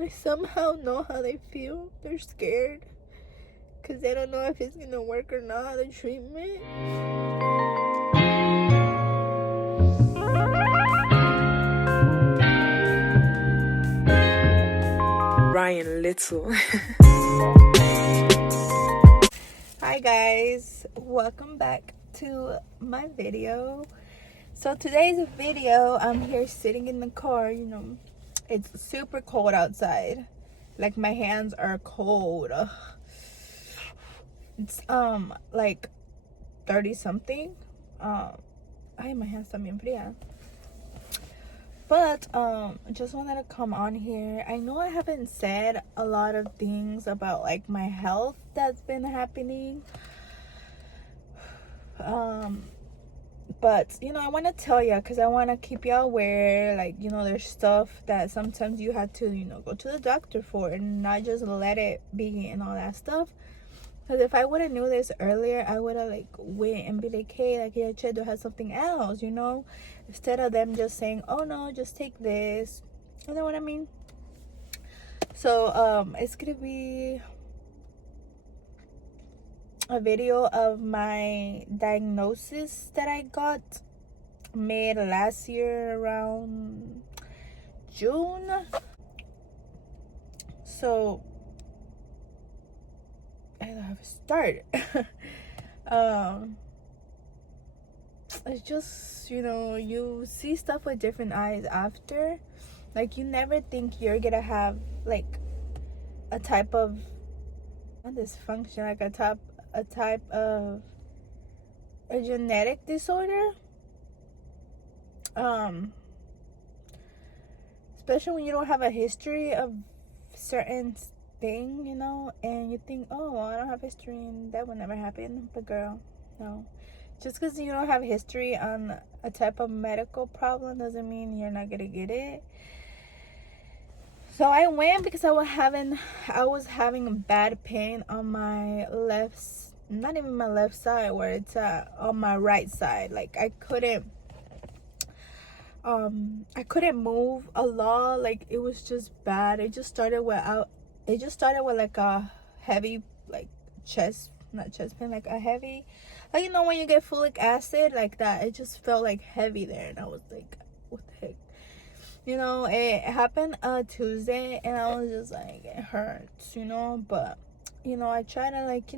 I somehow know how they feel. They're scared because they don't know if it's gonna work or not, the treatment. Ryan Little. Hi guys, welcome back to my video. So today's video, I'm here sitting in the car. It's super cold outside. Like my hands are cold. It's like 30 something. Ay, my hands están bien frías. But just wanted to come on here. I know I haven't said a lot of things about like my health that's been happening. But I want to tell you because I want to keep you aware. Like, there's stuff that sometimes you have to go to the doctor for and not just let it be and all that stuff. Because if I would have knew this earlier, I would have like went and be like, hey, like, yeah, Chedo has something else, instead of them just saying, oh no, just take this. You know what I mean? So it's gonna be a video of my diagnosis that I got made last year around June. So I have to start. It's just, you see stuff with different eyes after. Like, you never think you're gonna have like a type of dysfunction, like a type of a genetic disorder. Especially when you don't have a history of certain thing, and you think, oh, well, I don't have history and that would never happen. But girl, no. Just because you don't have history on a type of medical problem doesn't mean you're not gonna get it. So I went because I was having bad pain on my left, not even my left side, where it's on my right side. Like I couldn't move a lot. Like it was just bad. It just started with like a heavy, like not chest pain, like a heavy, like when you get folic acid, like that. It just felt like heavy there, and I was like, what the heck? It happened Tuesday, and I was just like, it hurts, but I try to like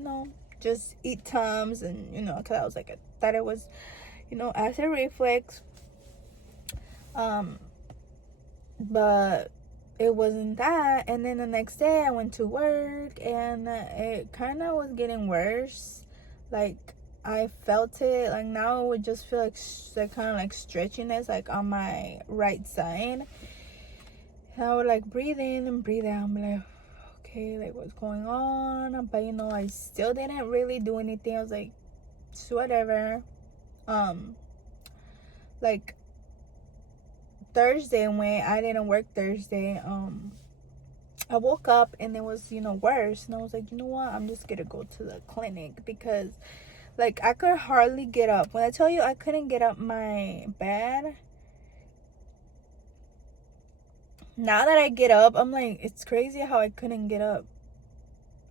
just eat Tums, and because I was like, I thought it was acid reflux, but it wasn't that. And then the next day I went to work, and it kind of was getting worse. Like I felt it, like now it would just feel like kind of like stretchiness, like on my right side. And I would like breathe in and breathe out and be like, okay, like what's going on? But I still didn't really do anything. I was like, it's whatever. Like Thursday, when I didn't work Thursday, I woke up and it was worse, and I was like, you know what, I'm just gonna go to the clinic, because like I could hardly get up. When I tell you I couldn't get up my bed, now that I get up, I'm like, it's crazy how I couldn't get up.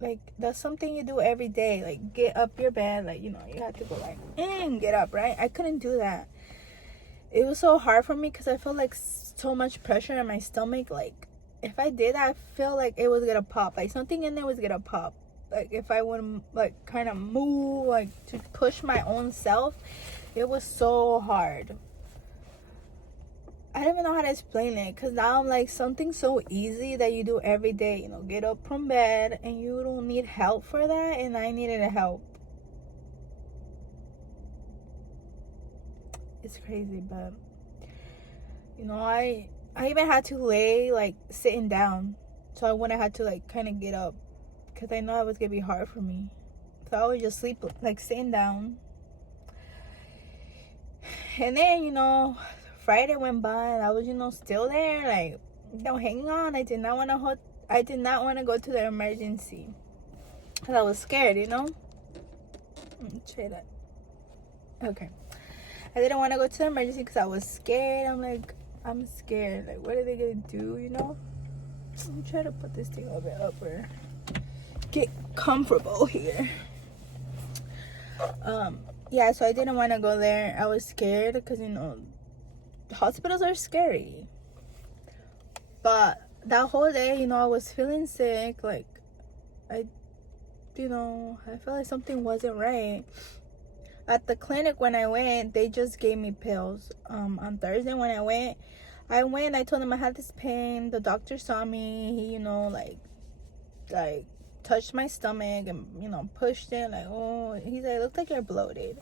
Like that's something you do every day, like get up your bed, like you have to go like and get up, right? I couldn't do that. It was so hard for me because I felt like so much pressure in my stomach. Like if I did, I feel like it was gonna pop, like something in there was gonna pop. Like if I wouldn't like kind of move, like to push my own self, it was so hard. I don't even know how to explain it, because now I'm like, something so easy that you do every day, get up from bed, and you don't need help for that, and I needed help. It's crazy, but I even had to lay like sitting down, so I wouldn't have to like kind of get up, because I know it was gonna be hard for me. So I would just sleep like sitting down. And then Friday went by, and I was still there, like hanging on. I did not want to go to the emergency because I was scared. Try that. Okay. I didn't want to go to the emergency because I was scared. I'm scared. Like, what are they gonna do? I'm trying to put this thing a little bit up or get comfortable here. Yeah, so I didn't want to go there. I was scared because, you know, hospitals are scary. But that whole day, you know, I was feeling sick. Like, I felt like something wasn't right. At the clinic when I went, they just gave me pills. On Thursday when I went, I told them I had this pain. The doctor saw me. He, you know, like touched my stomach and, you know, pushed it. Like, oh, he's like, looked like you're bloated.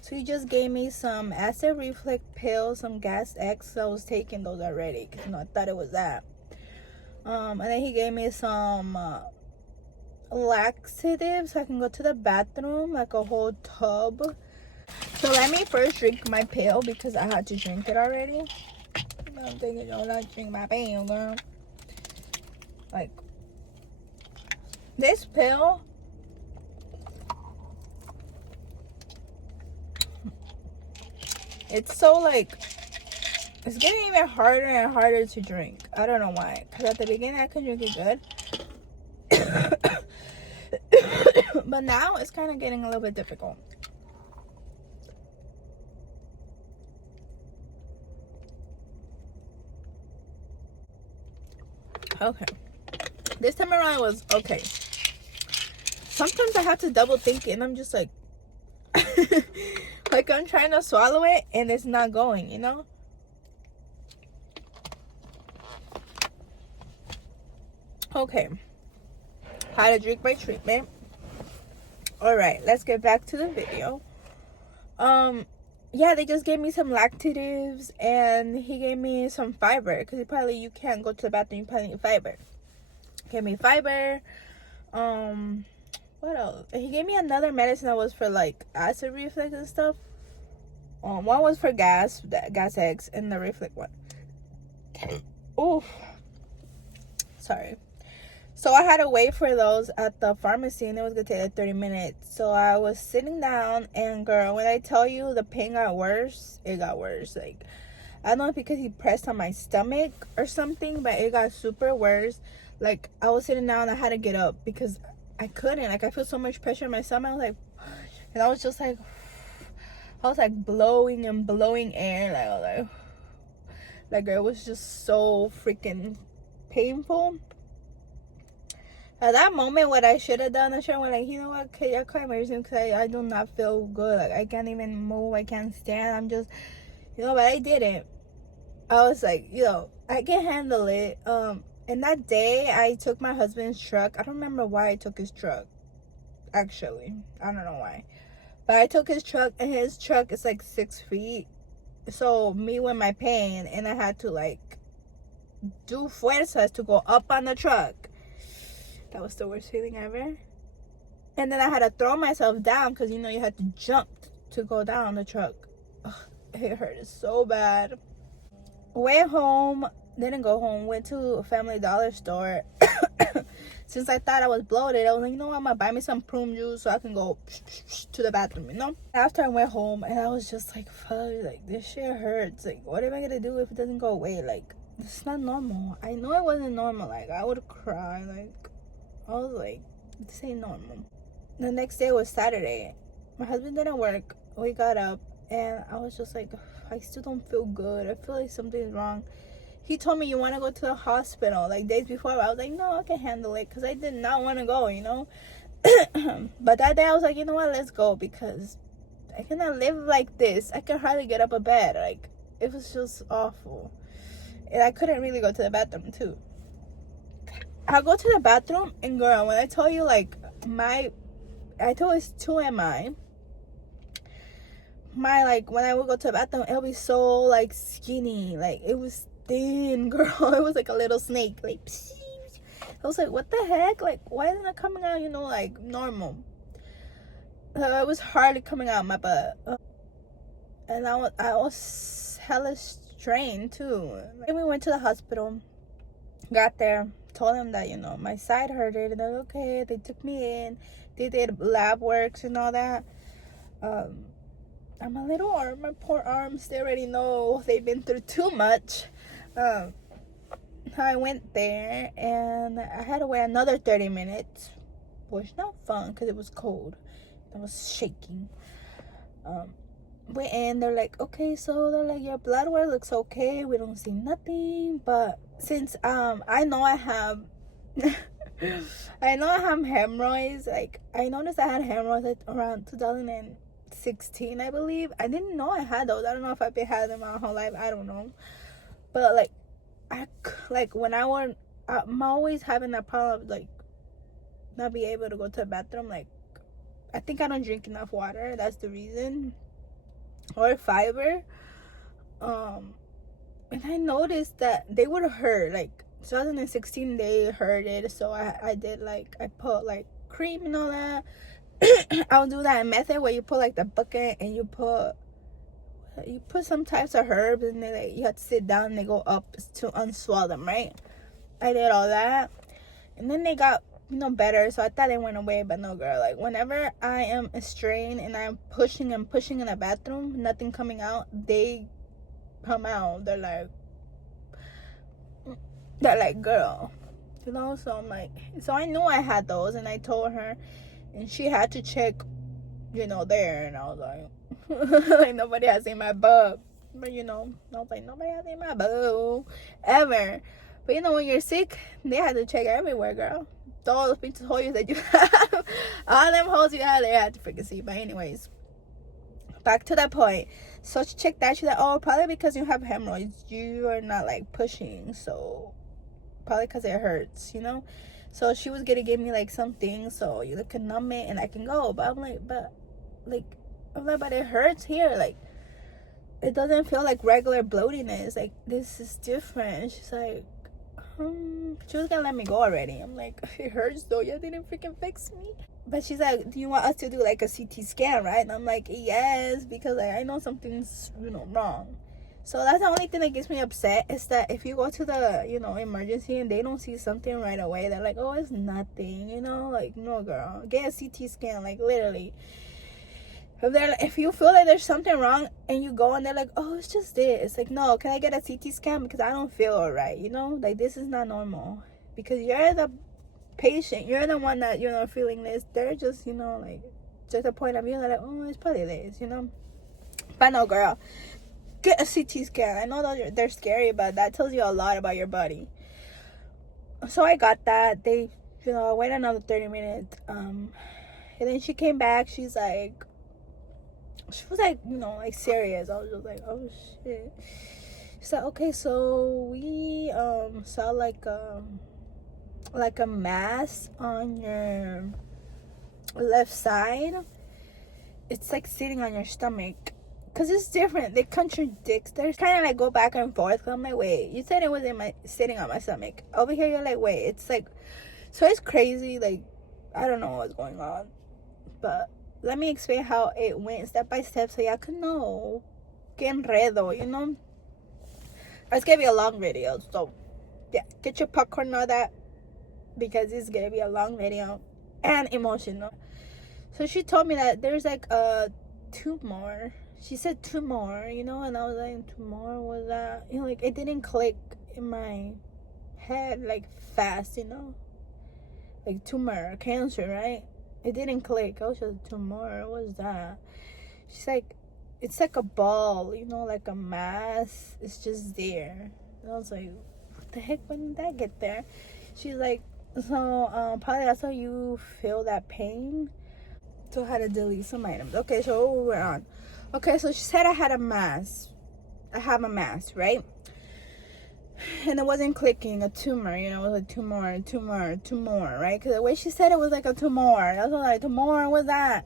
So he just gave me some acid reflux pills, some Gas X. I was taking those already because, you know, I thought it was that. And then he gave me some laxative so I can go to the bathroom, like a whole tub. So let me first drink my pill because I had to drink it already. I'm thinking, yo, let's drink my pill, girl. Like, this pill, it's so, like, it's getting even harder and harder to drink. I don't know why. Because at the beginning, I could drink it good. But now, it's kind of getting a little bit difficult. Okay. This time around, it was okay. Sometimes I have to double think it, and I'm just like, like I'm trying to swallow it, and it's not going, you know? Okay. How to drink my treatment. Alright, let's get back to the video. Yeah, they just gave me some laxatives, and he gave me some fiber, because you can't go to the bathroom, you probably need fiber. Gave me fiber. What else? He gave me another medicine that was for, like, acid reflux and stuff. One was for Gas X, and the reflux one. Oof. Sorry. So I had to wait for those at the pharmacy, and it was gonna take like 30 minutes. So I was sitting down, and girl, when I tell you the pain got worse, it got worse. Like, I don't know if because he pressed on my stomach or something, but it got super worse. Like, I was sitting down, and I had to get up because I couldn't. Like, I feel so much pressure in my stomach. I was like, and I was just like, I was like blowing and blowing air. Like, I was like, girl, it was just so freaking painful. At that moment, what I should have done, I should have went like, you know what, okay, I call emergency because I do not feel good. Like, I can't even move. I can't stand. I'm just, you know, but I didn't. I was like, you know, I can handle it. And that day, I took my husband's truck. I don't remember why I took his truck, actually. I don't know why. But I took his truck, and his truck is like 6 feet. So, me with my pain, and I had to, like, do fuerzas to go up on the truck. That was the worst feeling ever. And then I had to throw myself down because, you know, you had to jump to go down the truck. Ugh, it hurt so bad. Went home. Didn't go home. Went to a Family Dollar store. Since I thought I was bloated, I was like, you know what? I'm going to buy me some prune juice so I can go to the bathroom, you know? After I went home, and I was just like, fuck, like, this shit hurts. Like, what am I going to do if it doesn't go away? Like, it's not normal. I know it wasn't normal. Like, I would cry. Like, I was like, this ain't normal. The next day was Saturday. My husband didn't work. We got up, and I was just like, I still don't feel good. I feel like something's wrong. He told me, you want to go to the hospital, like days before. I was like, no, I can handle it, because I did not want to go, you know. But that day I was like, you know what, let's go, because I cannot live like this. I can hardly get up a bed. Like, it was just awful. And I couldn't really go to the bathroom too. I go to the bathroom, and girl, when I tell you, like, I told it's 2 mi. Like, when I would go to the bathroom, it would be so, like, skinny. Like, it was thin, girl. It was like a little snake. Like, I was like, what the heck? Like, why isn't it coming out, you know, like, normal? It was hardly coming out of my butt. And I was hella strained, too. Then we went to the hospital. Got there. Told them that, you know, my side hurted, and they're okay. They took me in. They did lab works and all that. My little arm, my poor arms, they already know they've been through too much. So I went there and I had to wait another 30 minutes, which not fun because it was cold. I was shaking. Went in, they're like, okay, so they're like, your blood work looks okay. We don't see nothing. But since I know I have I know I have hemorrhoids. Like, I noticed I had hemorrhoids like around 2016, I believe. I didn't know I had those. I don't know if I've been had them my whole life. I don't know. But like, when I'm always having that problem of like not be able to go to the bathroom. Like, I think I don't drink enough water. That's the reason. Or fiber. And I noticed that they would hurt. Like 2016, they hurt it. So I did like, I put like cream and all that. I'll do that method where you put like the bucket and you put some types of herbs and then like, you have to sit down and they go up to unswallow them, right? I did all that. And then they got, better. So I thought they went away, but no, girl. Like, whenever I am strained and I'm pushing and pushing in the bathroom, nothing coming out, they come out. They're like, girl. So I'm like, so I knew I had those, and I told her, and she had to check, there. And I was like, like, nobody has seen my boob. But, I was like, nobody has seen my boob ever. But, when you're sick, they had to check everywhere, girl. All the pinches holes that you have, all them holes you have, they had to freaking see. But anyways, back to that point. So she checked that. She's like, oh, probably because you have hemorrhoids, you are not like pushing, so probably because it hurts, So she was gonna give me like something so you can numb it and I can go. But I'm like, but it hurts here. Like, it doesn't feel like regular bloatiness. Like, this is different. She's like, she was gonna let me go already. I'm like, it hurts though. You didn't freaking fix me. But she's like, do you want us to do like a CT scan, right? And I'm like, yes, because like, I know something's wrong. So that's the only thing that gets me upset, is that if you go to the emergency and they don't see something right away, they're like, oh, it's nothing, like, no, girl, get a CT scan, like, literally. If you feel like there's something wrong and you go and they're like, oh, it's just this, it's like, no, can I get a CT scan because I don't feel all right, like, this is not normal, because you're the patient, you're the one that feeling this. They're just like, just a point of view, they're like, oh, it's probably this, but no, girl, get a CT scan. I know that they're scary, but that tells you a lot about your body. So I got that. They I waited another 30 minutes, and then she came back. She was like, like, serious. I was just like, oh shit. She's like, okay, so we saw like a mass on your left side. It's like sitting on your stomach, because it's different. They contradict. They're kind of like go back and forth. I'm like, wait, you said it was sitting on my stomach. Over here you're like, wait, it's like, so it's crazy. Like, I don't know what's going on, but let me explain how it went step by step so y'all can know. Que enredo, It's gonna be a long video, so yeah, get your popcorn and all that, because it's gonna be a long video and emotional. So she told me that there's like a tumor. She said tumor, and I was like, tumor, was that? Like, it didn't click in my head like fast, like tumor, cancer, right? It didn't click. I was just, tumor, what's that? She's like, it's like a ball, like a mass. It's just there. And I was like, what the heck? When did that get there? She's like, so probably that's how you feel that pain. So I had to delete some items. Okay, so we're on. Okay, so she said I had a mass. I have a mass, right? And it wasn't clicking, a tumor, it was a tumor, right? Because the way she said it was like a tumor. I was like, tumor, what's that?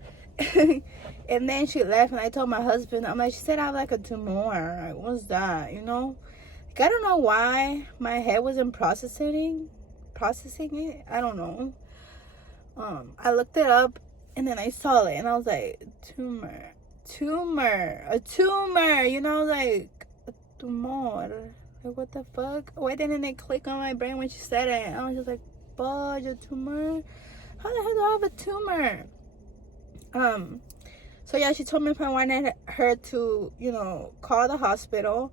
And then she left, and I told my husband, I'm like, she said I have like a tumor. Like, what's that, Like, I don't know why my head wasn't processing it. I don't know. I looked it up, and then I saw it, and I was like, tumor, a tumor, like, a tumor. Like, what the fuck? Why didn't it click on my brain when she said it? I was just like, fudge, a tumor? How the hell do I have a tumor? So yeah, she told me if I wanted her to, call the hospital,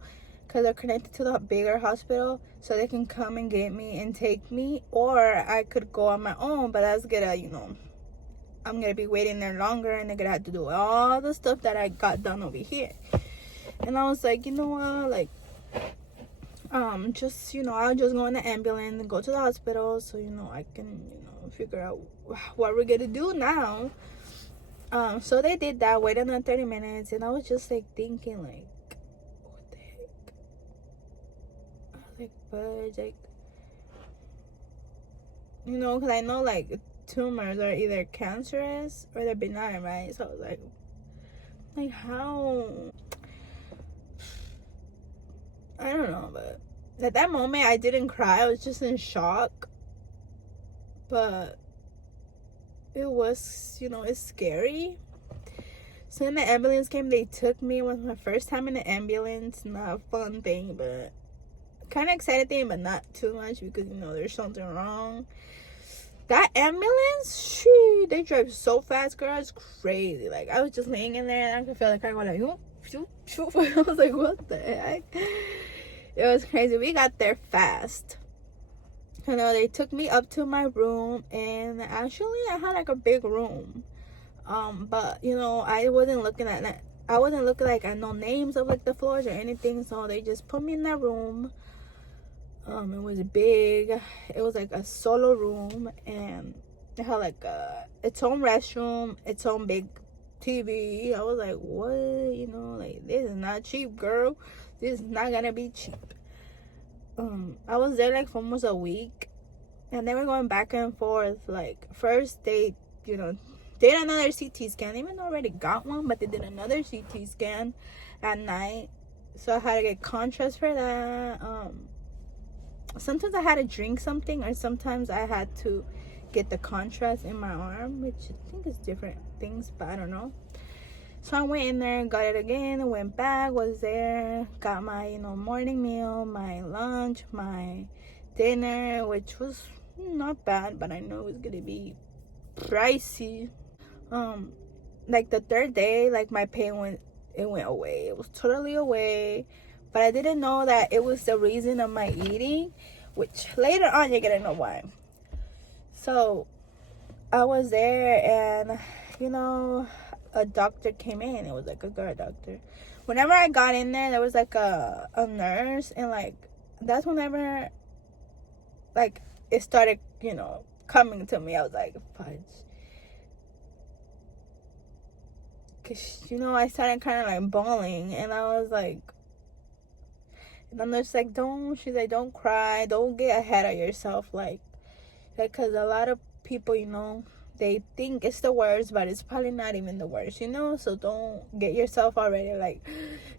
because they're connected to the bigger hospital, so they can come and get me and take me, or I could go on my own, but that's gonna, I'm gonna be waiting there longer, and they're gonna have to do all the stuff that I got done over here. And I was like, you know what, like, just, I'll just go in the ambulance and go to the hospital, so, I can, figure out what we're gonna do now. So they did that, waited another 30 minutes, and I was just, like, thinking, like, what the heck? I was like, but, like, because I know, like, tumors are either cancerous or they're benign, right? So I was like, how? I don't know, but at that moment I didn't cry. I was just in shock. But it was, it's scary. So when the ambulance came, they took me. It was my first time in the ambulance. Not a fun thing, but kind of excited thing, but not too much because, there's something wrong. That ambulance, they drive so fast, girl. It's crazy. Like, I was just laying in there and I could feel the car going like, shoot. I was like, what the heck? It was crazy. We got there fast. They took me up to my room, and actually I had like a big room. But I wasn't looking at that. I wasn't looking like at no names of like the floors or anything. So they just put me in that room. It was big. It was like a solo room, and it had like its own restroom, its own big TV. I was like, what? Like, this is not cheap, girl. This is not gonna be cheap. I was there like for almost a week, and they were going back and forth. Like, first they, did another CT scan. Even though I already got one, but they did another CT scan at night. So I had to get contrast for that. Sometimes I had to drink something, or sometimes I had to get the contrast in my arm, which I think is different things, but I don't know. So I went in there, got it again, went back, was there, got my, morning meal, my lunch, my dinner, which was not bad, but I know it was gonna be pricey. Like the third day, like my pain went away. It was totally away, but I didn't know that it was the reason of my eating, which later on you're gonna know why. So I was there, and a doctor came in. It was like a girl doctor. Whenever I got in there was like a nurse, and like that's whenever like it started coming to me. I was like, fudge, because I started kind of like bawling, and I was like, and the nurse like, she's like, don't cry, don't get ahead of yourself, like because a lot of people they think it's the worst, but it's probably not even the worst, so don't get yourself already like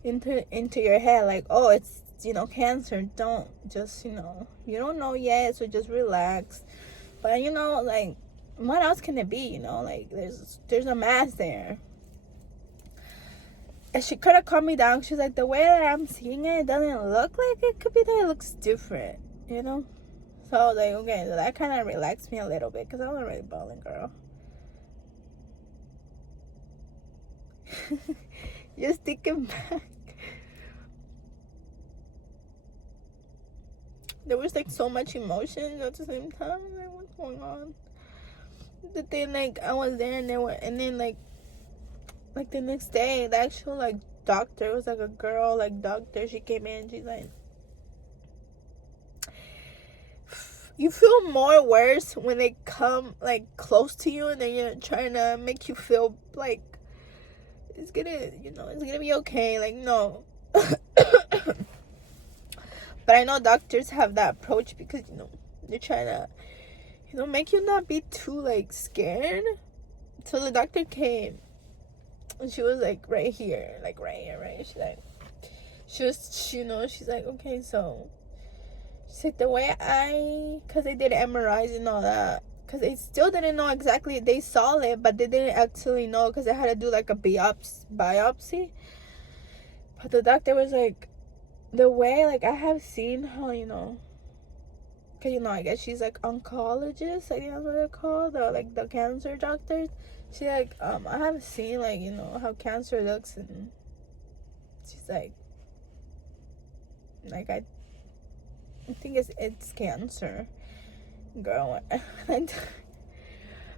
into your head like, oh, it's cancer. Don't just you don't know yet, so just relax. But like, what else can it be? Like, there's a mass there. And she could have calmed me down. She's like, the way that I'm seeing it doesn't look like it. Could be that it looks different, So I was like, okay, so that kind of relaxed me a little bit, because I was already bawling, girl. Just thinking back, there was like so much emotion at the same time. Like, what's going on? The thing, like, I was there, and then like the next day, the actual like doctor, it was like a girl like doctor. She came in. She's like, you feel more worse when they come like close to you, and they're trying to make you feel like it's gonna it's gonna be okay, like, no. But I know doctors have that approach because they're trying to make you not be too like scared. So the doctor came, and she was like right here, right? She's like, okay, so she's like, the way because they did MRIs and all that, because they still didn't know exactly. They saw it, but they didn't actually know, because they had to do like a biopsy. But the doctor was like, the way, like, I have seen how, because, I guess she's like oncologist, I think that's what they're called, or like the cancer doctors. She's like, I have seen, like, how cancer looks, and she's like, Like I think it's cancer, girl. And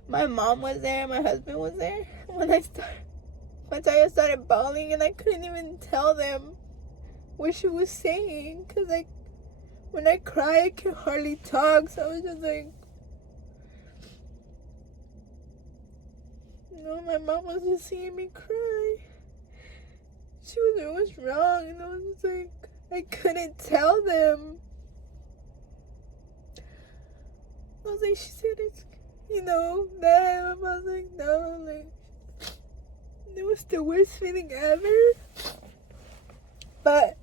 my mom was there, my husband was there. Once I started bawling, and I couldn't even tell them what she was saying, cause like when I cry, I can hardly talk. So I was just like, my mom was just seeing me cry. She was like, "What's wrong?" And I was just like, I couldn't tell them. I was like, she said it's, that. I was like, no, like, it was the worst feeling ever. But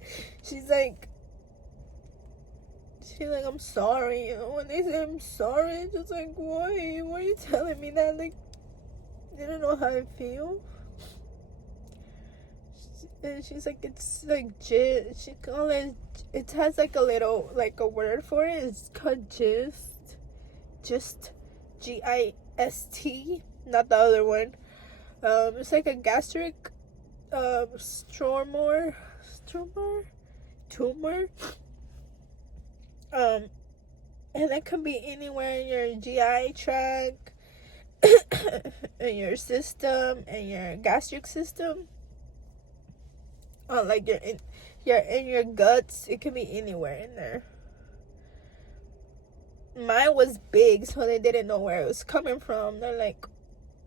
she's like, I'm sorry. When they say I'm sorry, it's just like, why? Why are you telling me that? Like, you don't know how I feel. And she's like, it's like gist. She call it has like a little, like a word for it. It's called gist. Just GIST, not the other one. It's like a gastric tumor. And that can be anywhere in your GI tract, in your system, in your gastric system. Like in your guts. It can be anywhere in there. Mine was big, so they didn't know where it was coming from. They're like,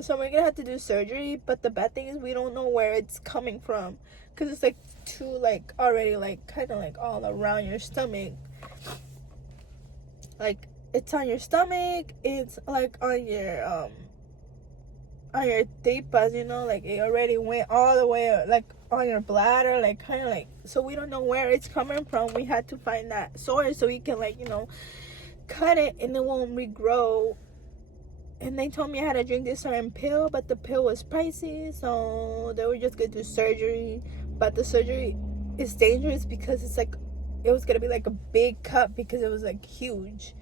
so we're gonna have to do surgery, but the bad thing is we don't know where it's coming from, because it's like too, like, already, like, kind of like all around your stomach. Like, it's on your stomach, it's like on your tripas, like it already went all the way, like, on your bladder, like, kind of like, so we don't know where it's coming from. We had to find that source so we can, like, cut it and it won't regrow. And they told me I had to drink this certain pill, but the pill was pricey, so they were just gonna do surgery. But the surgery is dangerous because it's like, it was gonna be like a big cut because it was like huge.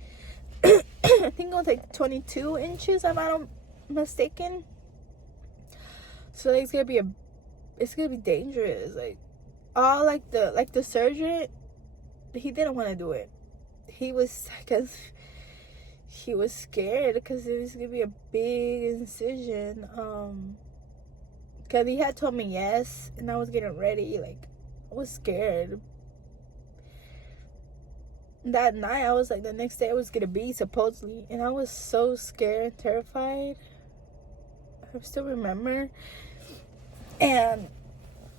I think it was like 22 inches, if I'm not mistaken. So like, it's gonna be dangerous. Like, all like the surgeon, he didn't want to do it. He was scared because it was gonna be a big incision. Because he had told me yes, and I was getting ready. Like, I was scared. That night, I was like, the next day it was gonna be, supposedly, and I was so scared and terrified. I still remember. And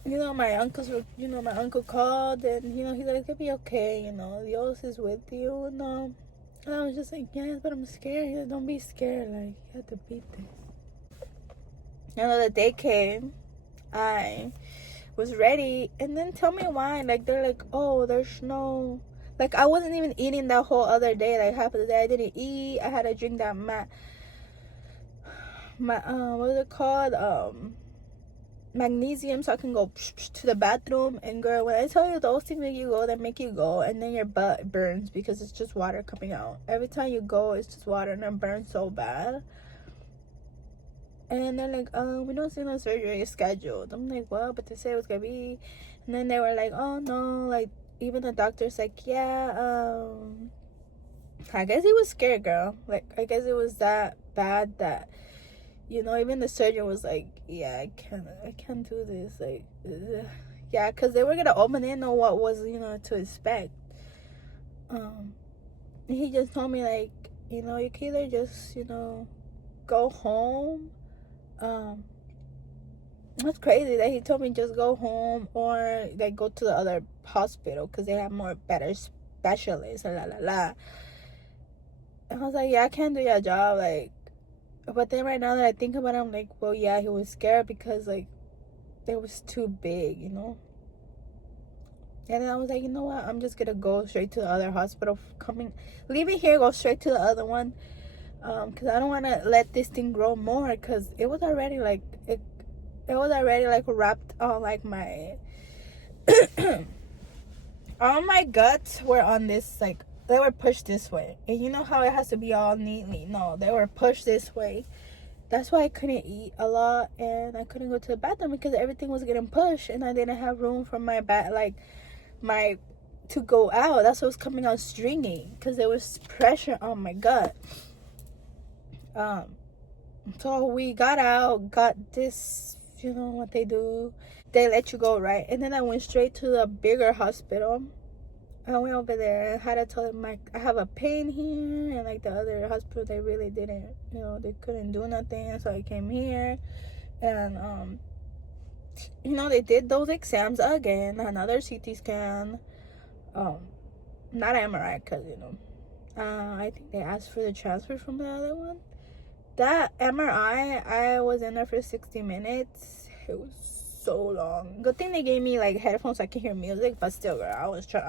my uncle called, and he said it's gonna be okay. Dios is with you, and I was just like, yes, but I'm scared. He said, don't be scared. Like, you have to beat this. The day came. I was ready, and then tell me why. Like, they're like, oh, there's no. Like, I wasn't even eating that whole other day. Like, half of the day I didn't eat. I had to drink that what is it called? Magnesium, so I can go to the bathroom. And girl, when I tell you those things make you go, and then your butt burns because it's just water coming out. Every time you go, it's just water, and it burns so bad. And they're like, we don't see no surgery scheduled. I'm like, well, but they said it was gonna be. And then they were like, oh no, like, even the doctor's like, yeah, I guess he was scared, girl. Like, I guess it was that bad that, even the surgeon was like, yeah, I can't do this. Like, ugh. Yeah, because they were gonna open. They didn't know what was, to expect. He just told me, like, you can either just, go home. That's crazy that he told me just go home, or like go to the other hospital because they have better specialists. And I was like, yeah, I can't do your job. Like, but then right now that I think about it, I'm like, well, yeah, he was scared because, like, it was too big. And then I was like, you know what? I'm just gonna go straight to the other hospital. Leaving here, go straight to the other one. Because I don't want to let this thing grow more, because it was already like wrapped on, like, my all my guts were on this, like, they were pushed this way, and you know how it has to be all neatly. No, they were pushed this way. That's why I couldn't eat a lot, and I couldn't go to the bathroom because everything was getting pushed, and I didn't have room for my to go out. That's what was coming out stringy because there was pressure on my gut. So we got out, got this, you know what they do. They let you go, right? And then I went straight to the bigger hospital. I went over there. I had to tell them, like, I have a pain here. And, like, the other hospital, they really didn't, you know, they couldn't do nothing. So I came here. And, you know, they did those exams again. Another CT scan. Not MRI, because, you know, I think they asked for the transfer from the other one. That MRI, I was in there for 60 minutes. It was so long. Good thing they gave me like headphones so I can hear music, but still, girl, I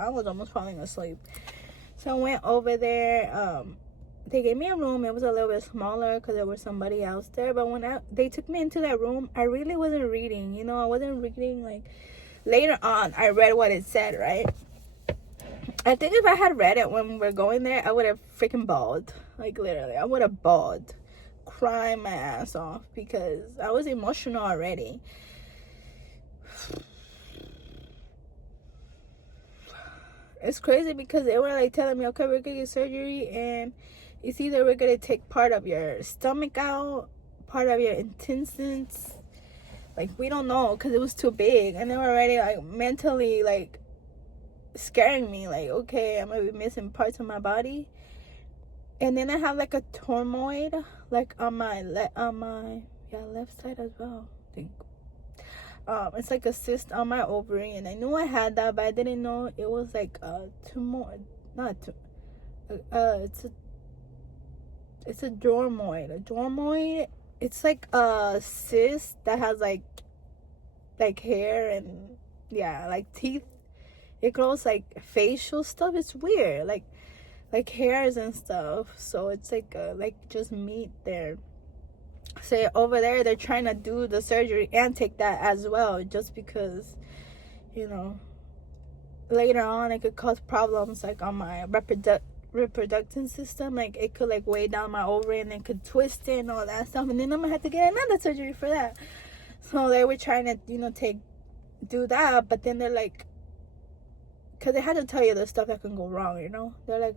was almost falling asleep. So I went over there. They gave me a room. It was a little bit smaller because there was somebody else there. But when they took me into that room, I really wasn't reading. You know, I wasn't reading. Like, later on, I read what it said, right? I think if I had read it when we were going there, I would have freaking bawled. Like, literally, I would have bawled, crying my ass off because I was emotional already. It's crazy because they were like telling me, okay, we're gonna get surgery, and it's either we're gonna take part of your stomach out, part of your intestines. Like, we don't know because it was too big, and they were already like mentally like scaring me. Like, okay, I'm gonna be missing parts of my body. And then I have like a turmoil, like on my left side as well, I think. It's like a cyst on my ovary, and I knew I had that, but I didn't know it was like a tumor. It's a dermoid. A dermoid. It's like a cyst that has like hair and like teeth. It grows like facial stuff. It's weird, like hairs and stuff. So it's like just meat there. So over there they're trying to do the surgery and take that as well, just because, you know, later on it could cause problems like on my reproductive system. Like, it could like weigh down my ovary and it could twist it and all that stuff, and then I'm gonna have to get another surgery for that. So they were trying to, you know, do that, but then they're like, because they had to tell you the stuff that can go wrong, you know. They're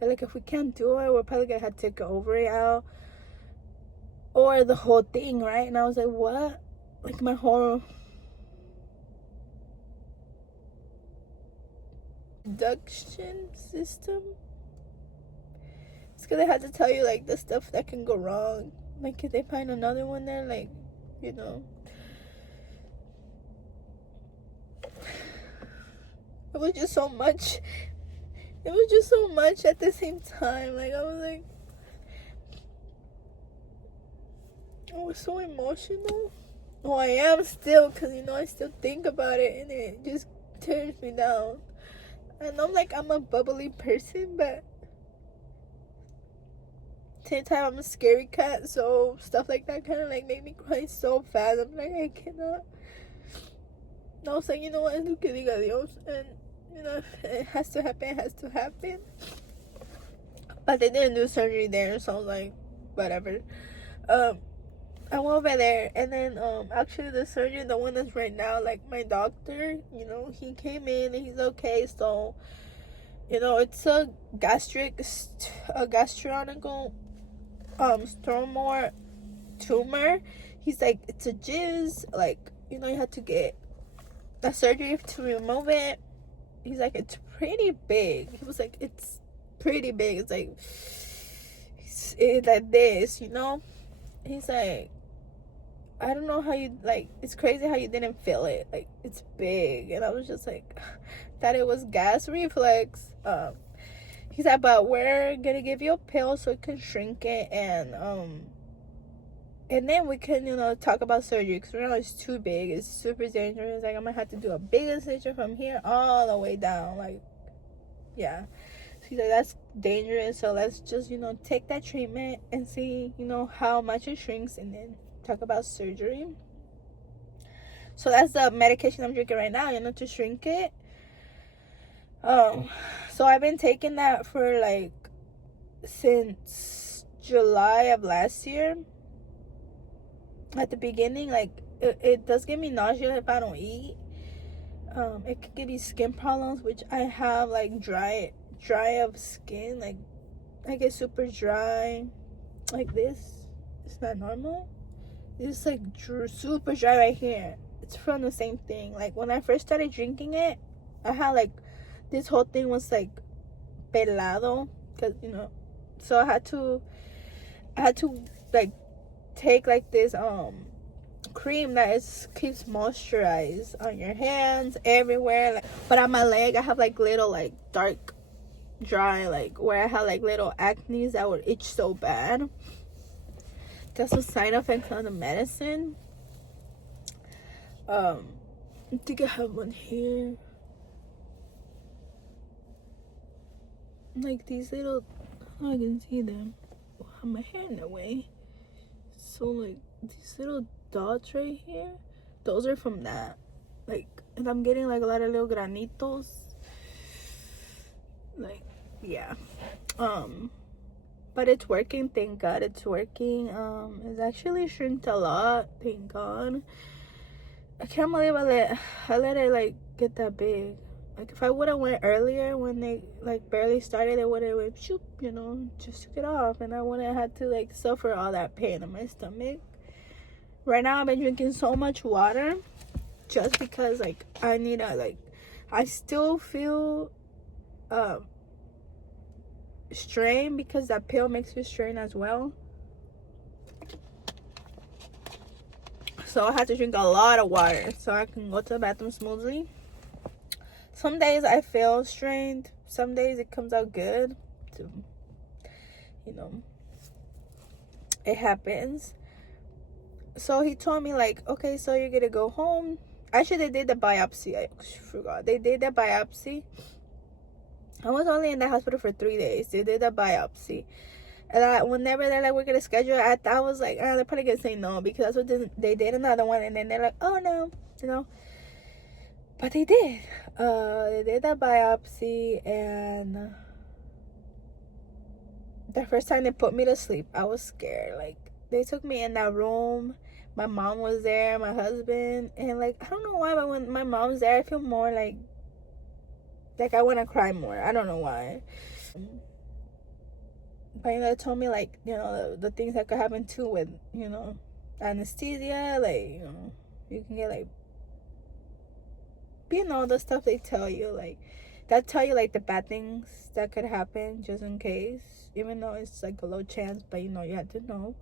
like, if we can't do it, we're probably gonna have to take an ovary out or the whole thing, right? And I was like, what? Like, my whole reproduction system? It's because they had to tell you like the stuff that can go wrong. Like, if they find another one there, like, you know. It was just so much. It was just so much at the same time. Like, I was like, I was so emotional. Oh, I am still, because, you know, I still think about it and it just tears me down. I know, like, I'm a bubbly person, but at the same time, I'm a scary cat, so stuff like that kind of like make me cry so fast. I'm like, I cannot. And I was like, you know what, es que diga Dios, and, you know, if it has to happen, it has to happen. But they didn't do surgery there, so I was like, whatever. I went over there, and then actually the surgeon, the one that's right now, like my doctor, you know, he came in and he's okay. So, you know, it's a gastrointestinal stromal tumor. He's like, it's a jizz, like, you know, you have to get a surgery to remove it. He's like, it's pretty big. He was like, it's pretty big. It's like, it's like this, you know. He's like, I don't know how you, like, it's crazy how you didn't feel it. Like, it's big. And I was just like, that it was gas reflex. He said, but we're gonna give you a pill so it can shrink it, and then we can, you know, talk about surgery, because right now it's too big. It's super dangerous. Like, I'm gonna have to do a big incision from here all the way down. Like, yeah. So he's like, that's dangerous, so let's just, you know, take that treatment and see, you know, how much it shrinks, and then talk about surgery. So that's the medication I'm drinking right now, you know, to shrink it. So I've been taking that for like since July of last year. At the beginning, like, it does give me nausea if I don't eat. It could give you skin problems, which I have, like dry of skin. Like I get super dry like this. It's not normal. It's like super dry right here. It's from the same thing. Like when I first started drinking it, I had like this whole thing was like pelado, because so I had to like take like this cream that keeps moisturized on your hands everywhere. Like, but on my leg I have like little like dark dry, like where I had like little acne that would itch so bad. That's a side effect of the medicine. I think I have one here. Like these little, I can see them. I have my hair in the way. So like these little dots right here, those are from that. Like, and I'm getting like a lot of little granitos. Like, yeah. But it's working, thank God it's working. It's actually shrinked a lot, thank God. I can't believe I let it like get that big. Like if I would have went earlier when they like barely started, it would have went shoop, just took it off, and I wouldn't have had to like suffer all that pain in my stomach. Right now I've been drinking so much water just because like I need to, like, I still feel strain because that pill makes you strain as well. So I have to drink a lot of water so I can go to the bathroom smoothly. Some days I feel strained, some days it comes out good. So, it happens. So he told me like, okay, so you're gonna go home. Actually, they did the biopsy. I forgot. They did the biopsy. I was only in the hospital for 3 days. They did the biopsy. And whenever they're like, we're going to schedule it, I was like, they're probably going to say no, because that's what they did another one. And then they're like, oh, no, But they did. They did the biopsy. And the first time they put me to sleep, I was scared. Like, they took me in that room. My mom was there, my husband. And, like, I don't know why, but when my mom's there, I feel more like I want to cry more. I don't know why. But they told me like, the things that could happen too with, anesthesia. Like, you can get like, the stuff they tell you, like, that tell you like the bad things that could happen just in case, even though it's like a low chance, but you have to know,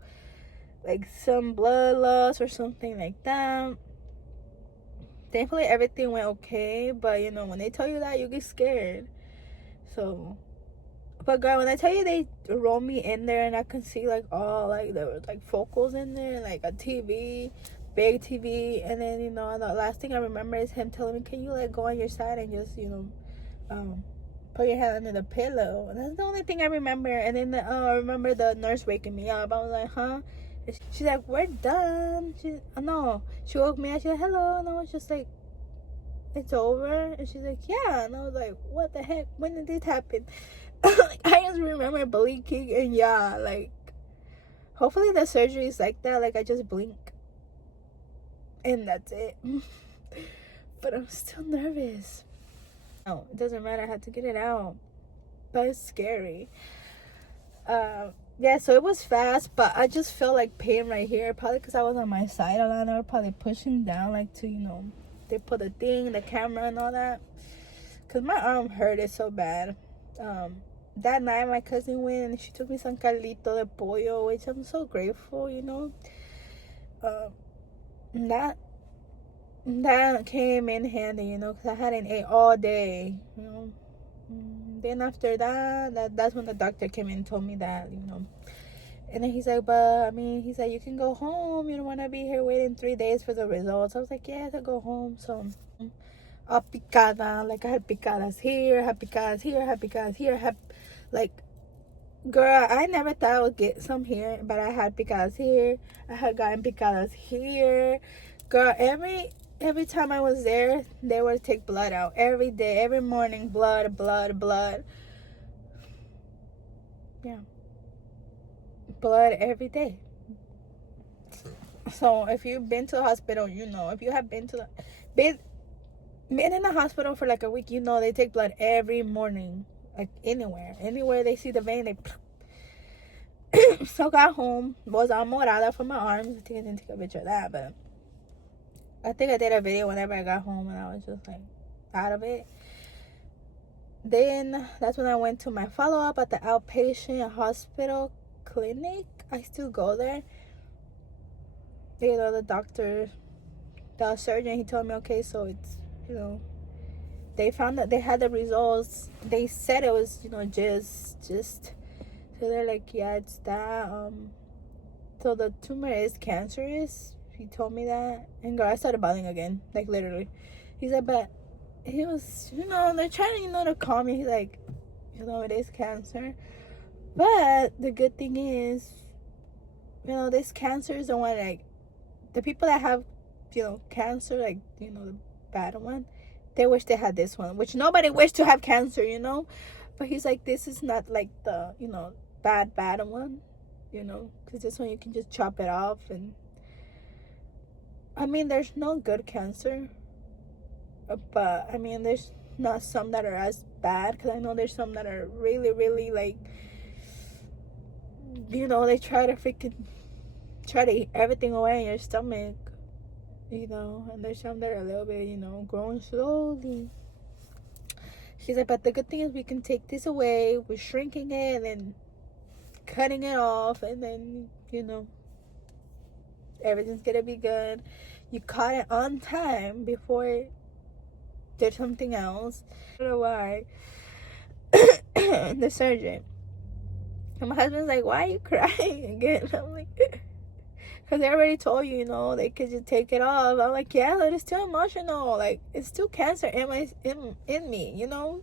like some blood loss or something like that. Thankfully everything went okay, but when they tell you that, you get scared. So, but girl, when I tell you they roll me in there and I can see like all like there was like focals in there, like a TV, big TV, and then the last thing I remember is him telling me, can you like go on your side and just put your hand under the pillow. And that's the only thing I remember. And then I remember the nurse waking me up. I was like, huh? She's like, we're done. She woke me up. She's like, hello. And I was just like, it's over. And she's like, yeah. And I was like, what the heck? When did this happen? Like, I just remember blinking, and yeah, like, hopefully the surgery is like that. Like, I just blink and that's it. But I'm still nervous. No, it doesn't matter. I had to get it out. But it's scary. Yeah, so it was fast, but I just felt like pain right here. Probably because I was on my side a lot. They were probably pushing down, like, to, they put the thing, the camera and all that. Because my arm hurted so bad. That night, my cousin went and she took me some caldito de pollo, which I'm so grateful, that came in handy, because I hadn't ate all day, Then after that's when the doctor came in and told me that, And then he's like, he said, you can go home. You don't want to be here waiting 3 days for the results. I was like, yeah, I could go home. So, picada. Like, I had picadas here, I had picadas here, I had picadas here. I had, like, girl, I never thought I would get some here, but I had picadas here. I had gotten picadas here. Girl, every time I was there, they would take blood out. Every day, every morning, blood. Yeah. Blood every day. So if you've been to the hospital, if you have been Being in the hospital for like a week, you know, they take blood every morning, like anywhere they see the vein, they so got home, was all morada for my arms. I think I didn't take a picture of that, but I think I did a video whenever I got home and I was just like out of it. Then that's when I went to my follow-up at the outpatient hospital clinic. I still go there. You know, the doctor, the surgeon, he told me, okay, so it's, you know, they found that they had the results. They said it was, you know, just so they're like, yeah, it's that. So the tumor is cancerous. He told me that. And girl, I started bawling again, like literally. He said, but he was, you know, they're trying, you know, to calm me. He's like, you know, it is cancer. But the good thing is, you know, this cancer is the one, like, the people that have, you know, cancer, like, you know, the bad one, they wish they had this one, which nobody wished to have cancer, you know. But he's like, this is not like the, you know, bad one, you know, because this one you can just chop it off. And I mean, there's no good cancer, but I mean, there's not some that are as bad, because I know there's some that are really, really, like, you know, they try to eat everything away in your stomach, you know. And there's some that are a little bit, you know, growing slowly. She's like, but the good thing is we can take this away. We're shrinking it and cutting it off, and then, you know, everything's gonna be good. You caught it on time before it did something else. I don't know why. The surgeon. And my husband's like, why are you crying again? I'm like, because they already told you, you know, they could just take it off. I'm like, yeah, but it's still emotional. Like, it's still cancer in me, you know?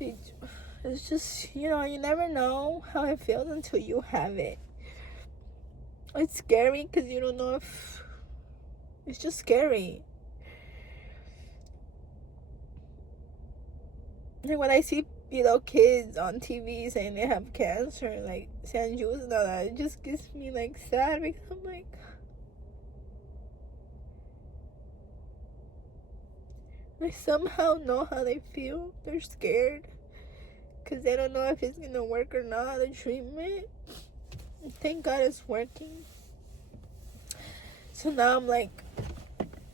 It's just, you know, you never know how it feels until you have it. It's scary because you don't know if... It's just scary. And when I see, you know, kids on TV saying they have cancer, like San Juice and all that, it just gets me, like, sad, because I'm like... I somehow know how they feel. They're scared because they don't know if it's gonna work or not, the treatment. Thank God it's working. So now I'm like,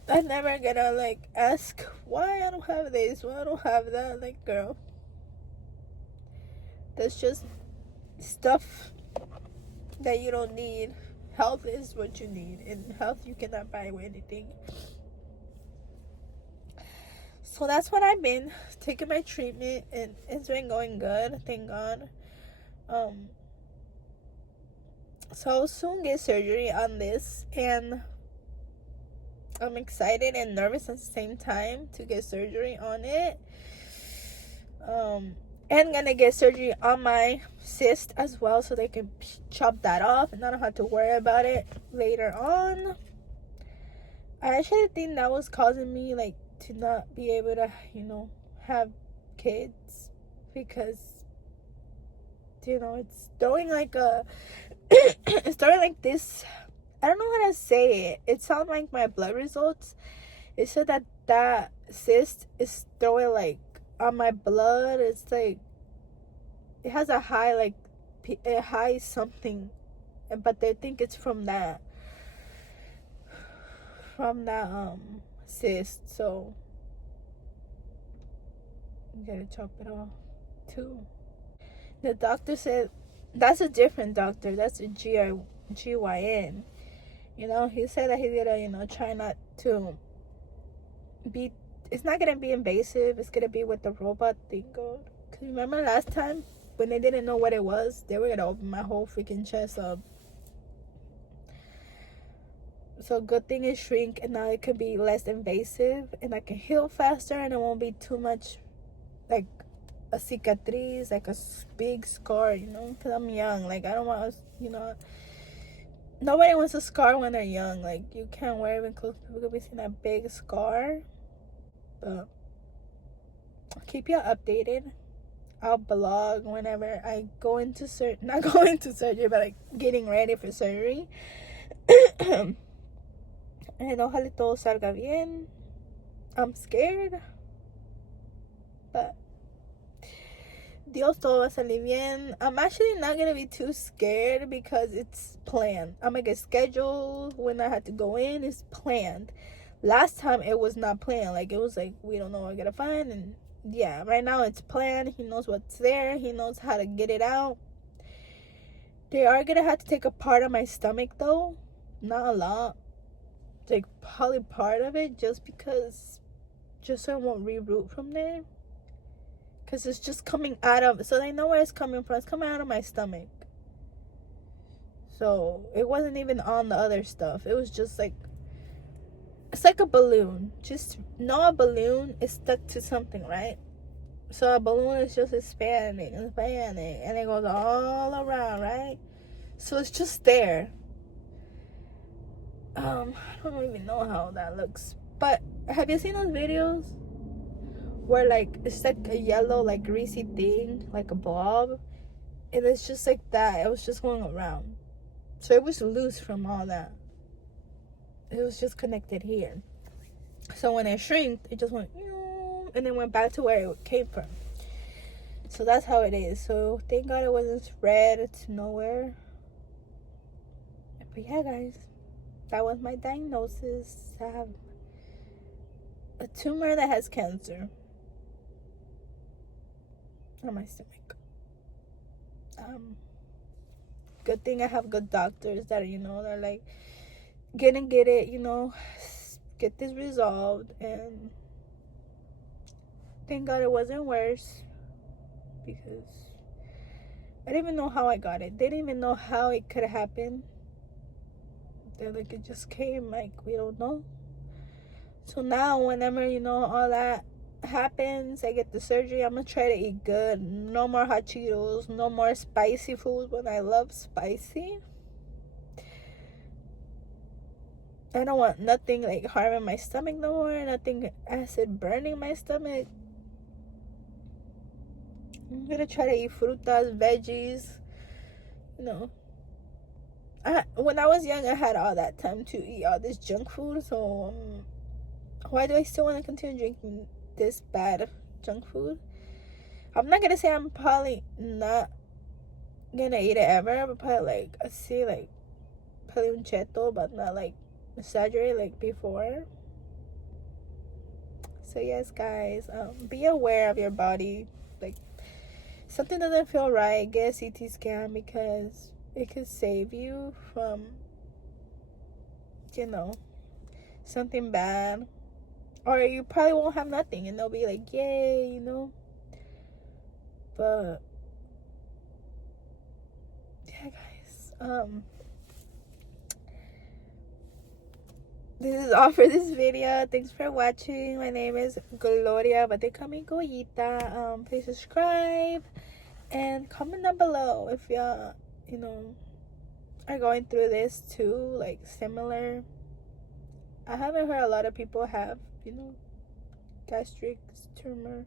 I'm never gonna, like, ask why I don't have this, why I don't have that. Like, girl, that's just stuff that you don't need. Health is what you need, and health you cannot buy with anything. So that's what I've been taking my treatment, and it's been going good, thank God. So I'll soon get surgery on this, and I'm excited and nervous at the same time to get surgery on it. And gonna get surgery on my cyst as well, so they can chop that off and I don't have to worry about it later on. I actually think that was causing me, like, to not be able to, you know, have kids, because, you know, it's throwing like a it's throwing like this, I don't know how to say it. It sounds like my blood results. It said that cyst is throwing, like, on my blood. It's like it has a high, like, a high something, but they think it's from that cyst. So you gotta chop it off too. The doctor said that's a different doctor. That's a GYN. You know, he said that he's gonna, you know, try not to be, it's not gonna be invasive. It's gonna be with the robot thing. Cause remember last time when they didn't know what it was, they were gonna open my whole freaking chest up. So good thing is shrink, and now it could be less invasive, and I can heal faster, and it won't be too much like a cicatriz, like a big scar, you know, because I'm young. Like, I don't want, you know, nobody wants a scar when they're young. Like, you can't wear even clothes, people could be seeing a big scar. But I'll keep you updated. I'll blog whenever I go into not going to surgery, but like getting ready for surgery. And ojalá todo salga bien. I'm scared, but Dios todo va a salir bien. I'm actually not gonna be too scared because it's planned. I'm gonna get scheduled when I had to go in. It's planned. Last time it was not planned. Like, it was like, we don't know what I gotta find. And yeah, right now it's planned. He knows what's there. He knows how to get it out. They are gonna have to take a part of my stomach though. Not a lot. Like, probably part of it, just because, just so it won't reroot from there. Because it's just coming out of, so they know where it's coming from. It's coming out of my stomach. So it wasn't even on the other stuff. It was just like, it's like a balloon. Just know a balloon is stuck to something, right? So a balloon is just expanding, and it goes all around, right? So it's just there. I don't even know how that looks. But have you seen those videos where, like, it's like a yellow, like, greasy thing, like a blob, and it's just like that? It was just going around. So it was loose from all that. It was just connected here. So when it shrinked, it just went, and then went back to where it came from. So that's how it is. So thank God it wasn't spread to nowhere. But yeah, guys, that was my diagnosis. I have a tumor that has cancer on my stomach. Good thing I have good doctors that, they're like, get it, get this resolved. And thank God it wasn't worse, because I didn't even know how I got it. They didn't even know how it could happen. They're like, it just came, like, we don't know. So now whenever, all that happens, I get the surgery, I'm gonna try to eat good. No more hot Cheetos, no more spicy food when I love spicy. I don't want nothing like harming my stomach no more, nothing acid burning my stomach. I'm gonna try to eat frutas, veggies, when I was young, I had all that time to eat all this junk food, so why do I still want to continue drinking this bad junk food? I'm not gonna say I'm probably not gonna eat it ever, but probably like, I see, like, probably un cheto, but not like exaggerate like before. So yes, guys, be aware of your body. Like, something doesn't feel right, get a CT scan, because it could save you from, something bad. Or you probably won't have nothing, and they'll be like, yay, But yeah, guys, this is all for this video. Thanks for watching. My name is Gloria, but they call me Goyita. Please subscribe and comment down below if y'all, are going through this too, like similar. I haven't heard a lot of people have, gastric tumor.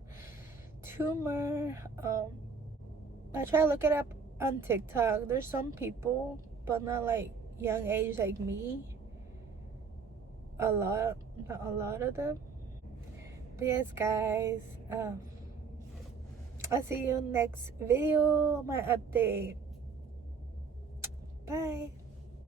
I try to look it up on TikTok. There's some people, but not like young age like me. Not a lot of them. But yes, guys, I'll see you next video, my update. Bye.